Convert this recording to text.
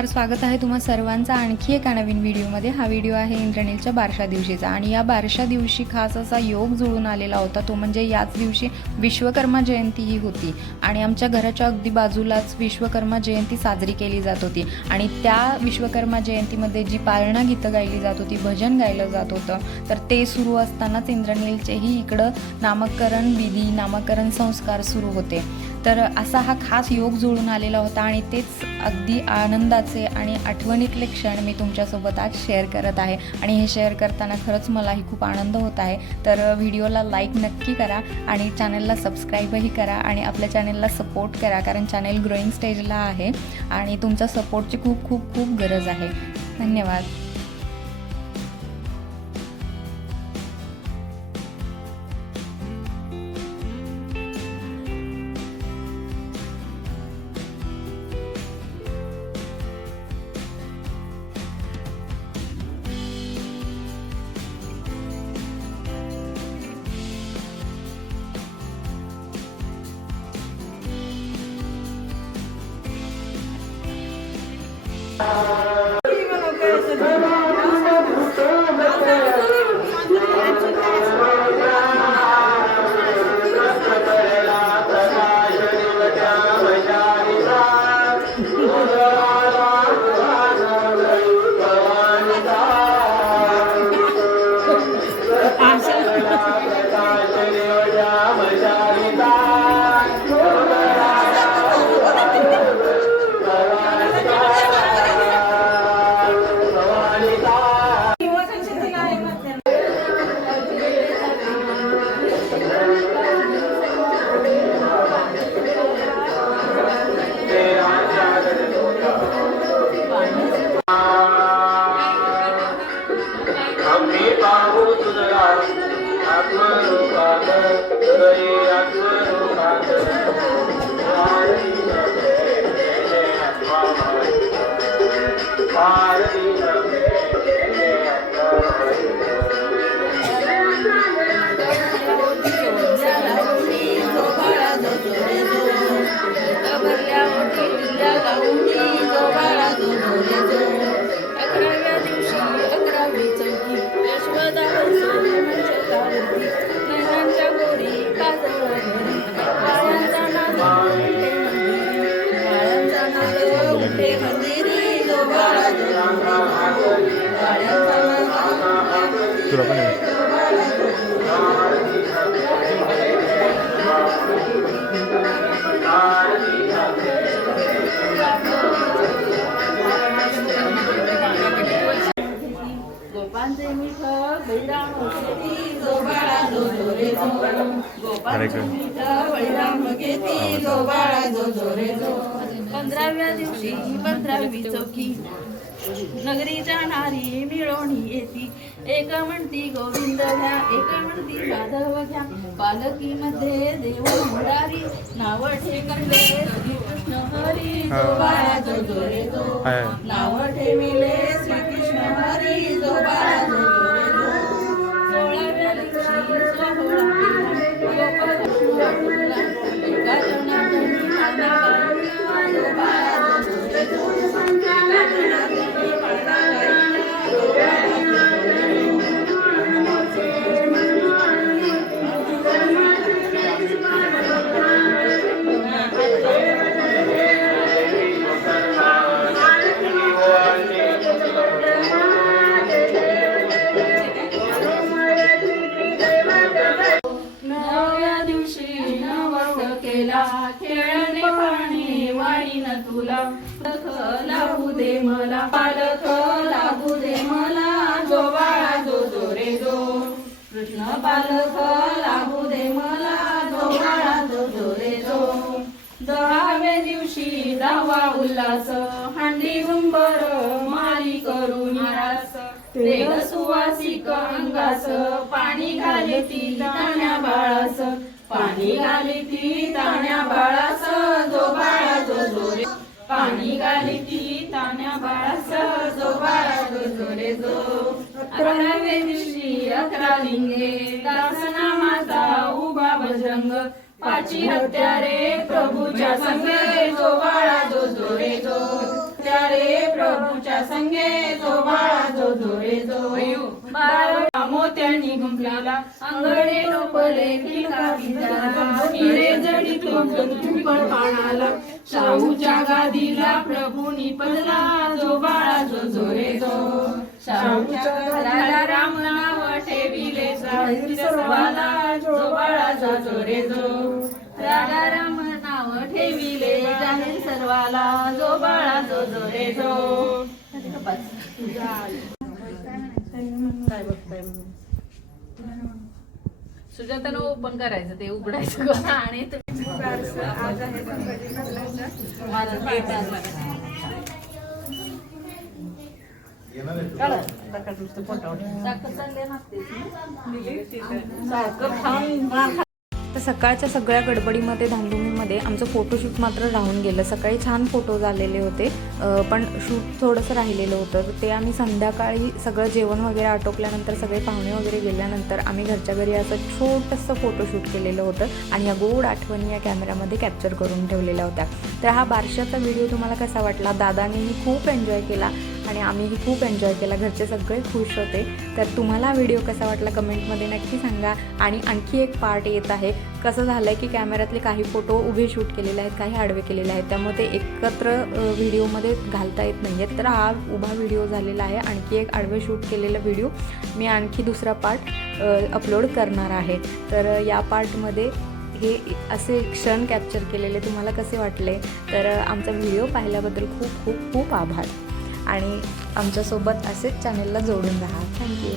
नमस्कार स्वागत आहे तुम्हा सर्वांचा आणखी एका नवीन व्हिडिओमध्ये. हा व्हिडिओ आहे इंद्रनीलच्या बारशा दिवशीचा आणि या बारशा दिवशी खास असा योग जुळून आलेला होता. तो म्हणजे याच दिवशी विश्वकर्मा जयंती ही होती आणि आमच्या घराच्या अगदी बाजूलाच विश्वकर्मा जयंती साजरी केली जात होती आणि त्या विश्वकर्मा जयंतीमध्ये जी पाळणा गीतं गायली जात होती भजन गायलं जात होतं तर ते सुरू असतानाच इंद्रनीलचेही इकडं नामकरण विधी नामकरण संस्कार सुरू होते. तर असा हा खास योग जुळून आलेला होता आणि तेच अगदी आनंदाचे आणि आठवणीतले क्षण मी तुमच्यासोबत आज शेअर करत आहे. आणि हे शेअर करताना खरंच मलाही खूप आनंद होत आहे. तर व्हिडिओला लाईक नक्की करा आणि चॅनलला सबस्क्राईबही करा आणि आपल्या चॅनलला सपोर्ट करा कारण चॅनल ग्रोईंग स्टेजला आहे आणि तुमच्या सपोर्टची खूप खूप खूप गरज आहे. धन्यवाद. Bye. जो पंधराव्या दिवशी पंधरावी चौकी नगरीच्या नारी मिळवणी येती. एक म्हणती गोविंद घ्या एक म्हणती माधव घ्या. पालकीमध्ये देव मुरारी नाव ठेकले श्रीकृष्ण हरी. जो बाळा जो नाव ठेविले श्रीकृष्ण हरी. जो बाळा जो जो रे जो कृष्ण पालख लागू दे मला जो जोरे जो जो दहाव्या दिवशी दहावा उल्हास हांडी झुंबर मारी करू रास तेल सुवासिक अंगास पाणी घाली ती ताण्या बाळास. पाणी घाली ती ताण्या बाळास जो बाळा जो जोरे. पाणी घाली ती ताण्या बाळास जो बाळा जो जोरे जो. अकराव्या दिवशी अकरा लिंगे दासनामाचा उभा भजंग. पाची हत्यारे प्रभूच्या संगे जो बाळा जो जो. रे जो हत्यारे प्रभूच्या संगे जो बाळा जो जो. रे जो बाळा मोत्यांनी गुंफलेला. अंगणे लोपले हिरे जडी चुंबळ पाणाला. शाहूच्या गादीला प्रभूनी पडला जो बाळा जो जो रे जो. शाहूच्या गादीला राम नाव ठेविले साहित्य सर्वाला जो बाळा जो जो. रे जो. राजा राम नाव ठेविले जाहीर सर्वाला जो बाळा जो. जो रे जो सुजातानं ओपन करायचं ते उघडायचं आणि माझं तर सकाळच्या सगळ्या गडबडीमध्ये धामधुमीमध्ये आमचं फोटोशूट मात्र राहून गेलं. सकाळी छान फोटो झालेले होते. पण शूट थोडंसं राहिलेलं होतं. तर ते आम्ही संध्याकाळी सगळं जेवण वगैरे आटोपल्यानंतर सगळे पाहुणे वगैरे गेल्यानंतर आम्ही घरच्या घरी असं छोटंसं फोटोशूट केलेलं होतं आणि या गोड आठवणी या कॅमेऱ्यामध्ये कॅप्चर करून ठेवलेल्या होत्या. तर हा बारशाचा व्हिडिओ तुम्हाला कसा वाटला? दादानेही खूप एन्जॉय केला. आणि आम्हीही खूप एन्जॉय केला. घरचे सगळे खुश होते. तर तुम्हाला व्हिडिओ कसा वाटला कमेंटमध्ये नक्की सांगा. आणि आणखी एक पार्ट येत आहे. कसं झालं आहे की कॅमेऱ्यातले काही फोटो उभे शूट केलेले आहेत काही आडवे केलेले आहेत. त्यामुळे ते एकत्र व्हिडिओमध्ये घालता येत नाही आहेत तर हा उभा व्हिडिओ झालेला आहे. आणखी एक आडवे शूट केलेला व्हिडिओ मी आणखी दुसरा पार्ट अपलोड करणार आहे. तर या पार्टमध्ये हे असे क्षण कॅप्चर केलेले तुम्हाला कसे वाटले? तर आमचा व्हिडिओ पाहिल्याबद्दल खूप खूप खूप आभार. आणि आमच्यासोबत असेच चॅनेलला जोडून राहा. थँक्यू